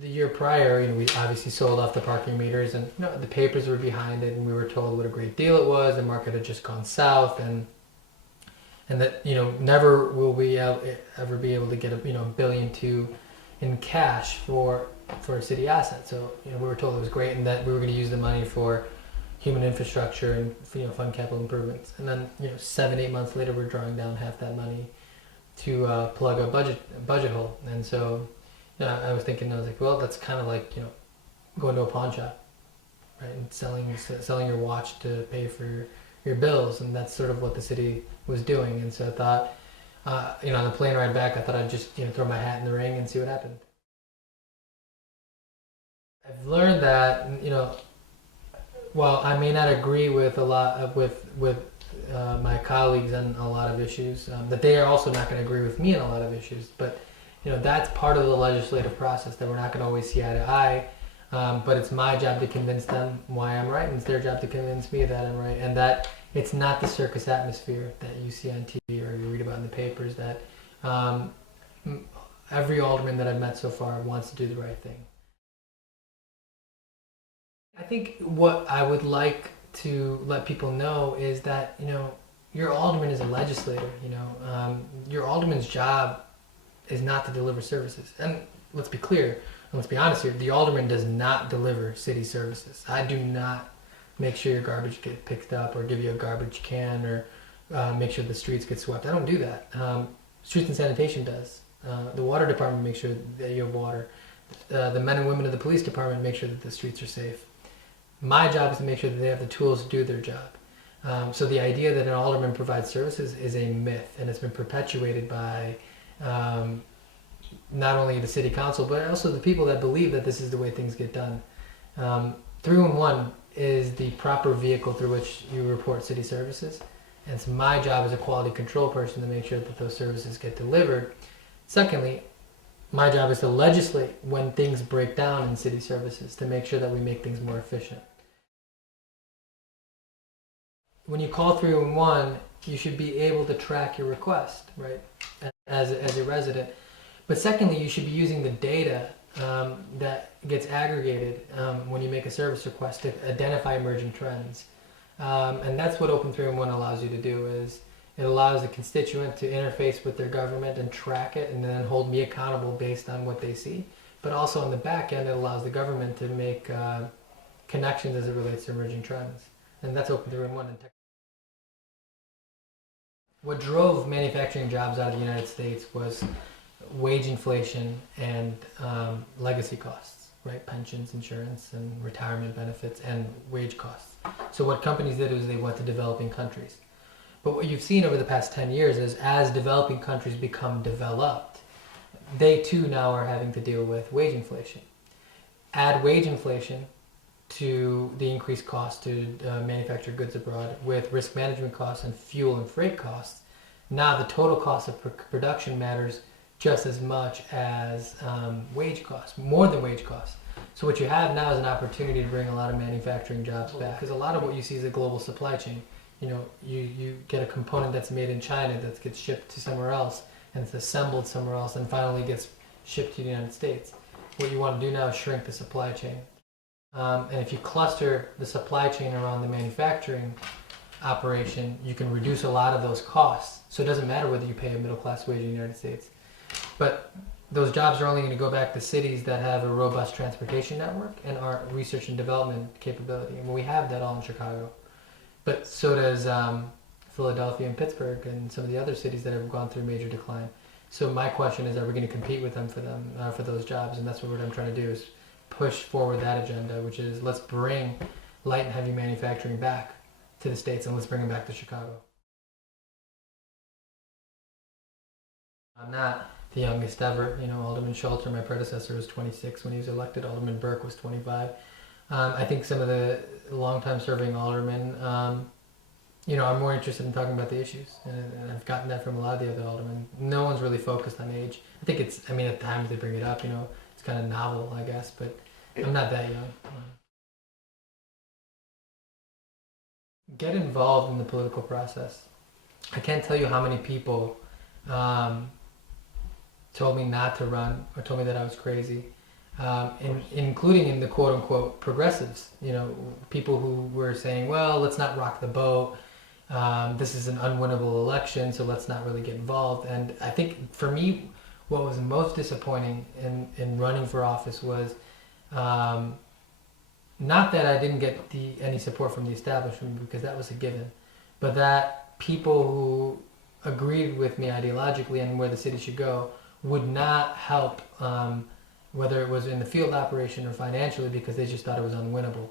The year prior, we obviously sold off the parking meters, and the papers were behind it, and we were told what a great deal it was. The market had just gone south, and that never will we ever be able to get a $1.2 billion in cash for a city asset. So we were told it was great, and that we were going to use the money for human infrastructure and fund capital improvements. And then 7-8 months later, we're drawing down half that money to plug a budget hole. And so I was thinking, I was like, well, that's kind of like going to a pawn shop, right, and selling your watch to pay for your bills, and that's sort of what the city was doing. And so I thought, on the plane ride back, I thought I'd just throw my hat in the ring and see what happened. I've learned that while I may not agree with a lot with my colleagues on a lot of issues, that they are also not going to agree with me on a lot of issues. But that's part of the legislative process, that we're not going to always see eye to eye. But it's my job to convince them why I'm right, and it's their job to convince me that I'm right, and that it's not the circus atmosphere that you see on TV or you read about in the papers. That every alderman that I've met so far wants to do the right thing. I think what I would like to let people know is that your alderman is a legislator. Your alderman's job is not to deliver services. And let's be clear, and let's be honest here, the alderman does not deliver city services. I do not make sure your garbage gets picked up or give you a garbage can or make sure the streets get swept. I don't do that. Streets and sanitation does. The water department makes sure that you have water. The men and women of the police department make sure that the streets are safe. My job is to make sure that they have the tools to do their job. So the idea that an alderman provides services is a myth, and it's been perpetuated by not only the city council, but also the people that believe that this is the way things get done. 311 is the proper vehicle through which you report city services. And it's my job as a quality control person to make sure that those services get delivered. Secondly, my job is to legislate when things break down in city services to make sure that we make things more efficient. When you call 311, you should be able to track your request, right, as a resident. But secondly, you should be using the data that gets aggregated when you make a service request to identify emerging trends. And that's what Open 311 allows you to do. Is it allows a constituent to interface with their government and track it and then hold me accountable based on what they see. But also on the back end, it allows the government to make connections as it relates to emerging trends. And that's Open 311. What drove manufacturing jobs out of the United States was wage inflation and legacy costs, right? Pensions, insurance, and retirement benefits, and wage costs. So what companies did was they went to developing countries. But what you've seen over the past 10 years is as developing countries become developed, they too now are having to deal with wage inflation. Add wage inflation to the increased cost to manufacture goods abroad with risk management costs and fuel and freight costs. Now the total cost of production matters just as much as wage costs, more than wage costs. So what you have now is an opportunity to bring a lot of manufacturing jobs back, because a lot of what you see is a global supply chain. You get a component that's made in China that gets shipped to somewhere else, and it's assembled somewhere else, and finally gets shipped to the United States. What you want to do now is shrink the supply chain. And if you cluster the supply chain around the manufacturing operation, you can reduce a lot of those costs. So it doesn't matter whether you pay a middle-class wage in the United States. But those jobs are only going to go back to cities that have a robust transportation network and our research and development capability. And we have that all in Chicago. But so does Philadelphia and Pittsburgh and some of the other cities that have gone through major decline. So my question is, are we going to compete with them for those jobs? And that's what I'm trying to do, is push forward that agenda, which is let's bring light and heavy manufacturing back to the States, and let's bring them back to Chicago. I'm not the youngest ever. Alderman Schultz, my predecessor, was 26 when he was elected. Alderman Burke was 25. I think some of the long-time serving aldermen, are more interested in talking about the issues, and I've gotten that from a lot of the other aldermen. No one's really focused on age. I think at times they bring it up, it's kind of novel, I guess, but I'm not that young. Get involved in the political process. I can't tell you how many people told me not to run or told me that I was crazy. including in the quote unquote progressives. People who were saying, well, let's not rock the boat. This is an unwinnable election, so let's not really get involved. And I think for me, what was most disappointing in running for office was not that I didn't get any support from the establishment, because that was a given, but that people who agreed with me ideologically and where the city should go would not help, whether it was in the field operation or financially, because they just thought it was unwinnable.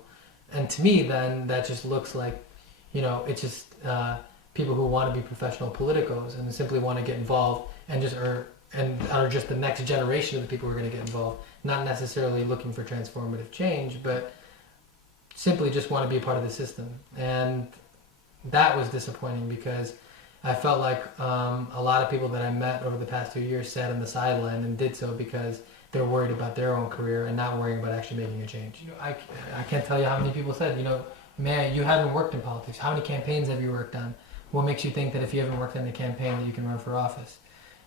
And to me, then, that just looks like, it's just people who want to be professional politicos and simply want to get involved and are just the next generation of the people who are going to get involved, not necessarily looking for transformative change, but simply just want to be a part of the system. And that was disappointing, because I felt like a lot of people that I met over the past 2 years sat on the sideline and did so because they're worried about their own career and not worrying about actually making a change. I can't tell you how many people said, man, you haven't worked in politics. How many campaigns have you worked on? What makes you think that if you haven't worked on a campaign that you can run for office?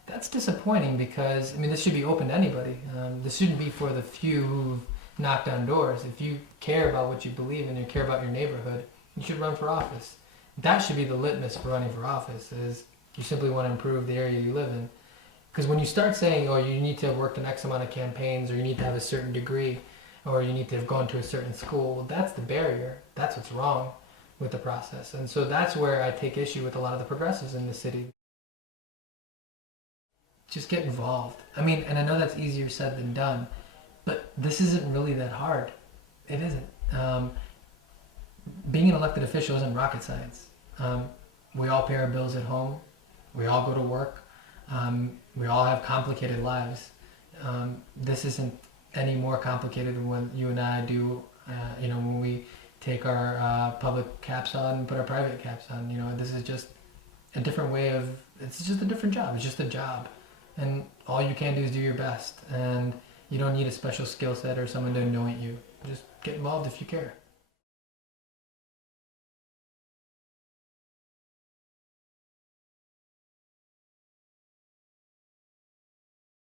That's disappointing, because, this should be open to anybody. This shouldn't be for the few who've knocked on doors. If you care about what you believe and you care about your neighborhood, you should run for office. That should be the litmus for running for office, is you simply want to improve the area you live in. Because when you start saying, oh, you need to have worked an X amount of campaigns, or you need to have a certain degree, or you need to have gone to a certain school, well, that's the barrier. That's what's wrong with the process. And so that's where I take issue with a lot of the progressives in the city. Just get involved. And I know that's easier said than done, but this isn't really that hard. It isn't. Being an elected official isn't rocket science. We all pay our bills at home. We all go to work. We all have complicated lives. This isn't any more complicated than when you and I do, when we take our public caps on and put our private caps on. This is just a different way of, it's just a different job. It's just a job. And all you can do is do your best. And you don't need a special skill set or someone to anoint you. Just get involved if you care.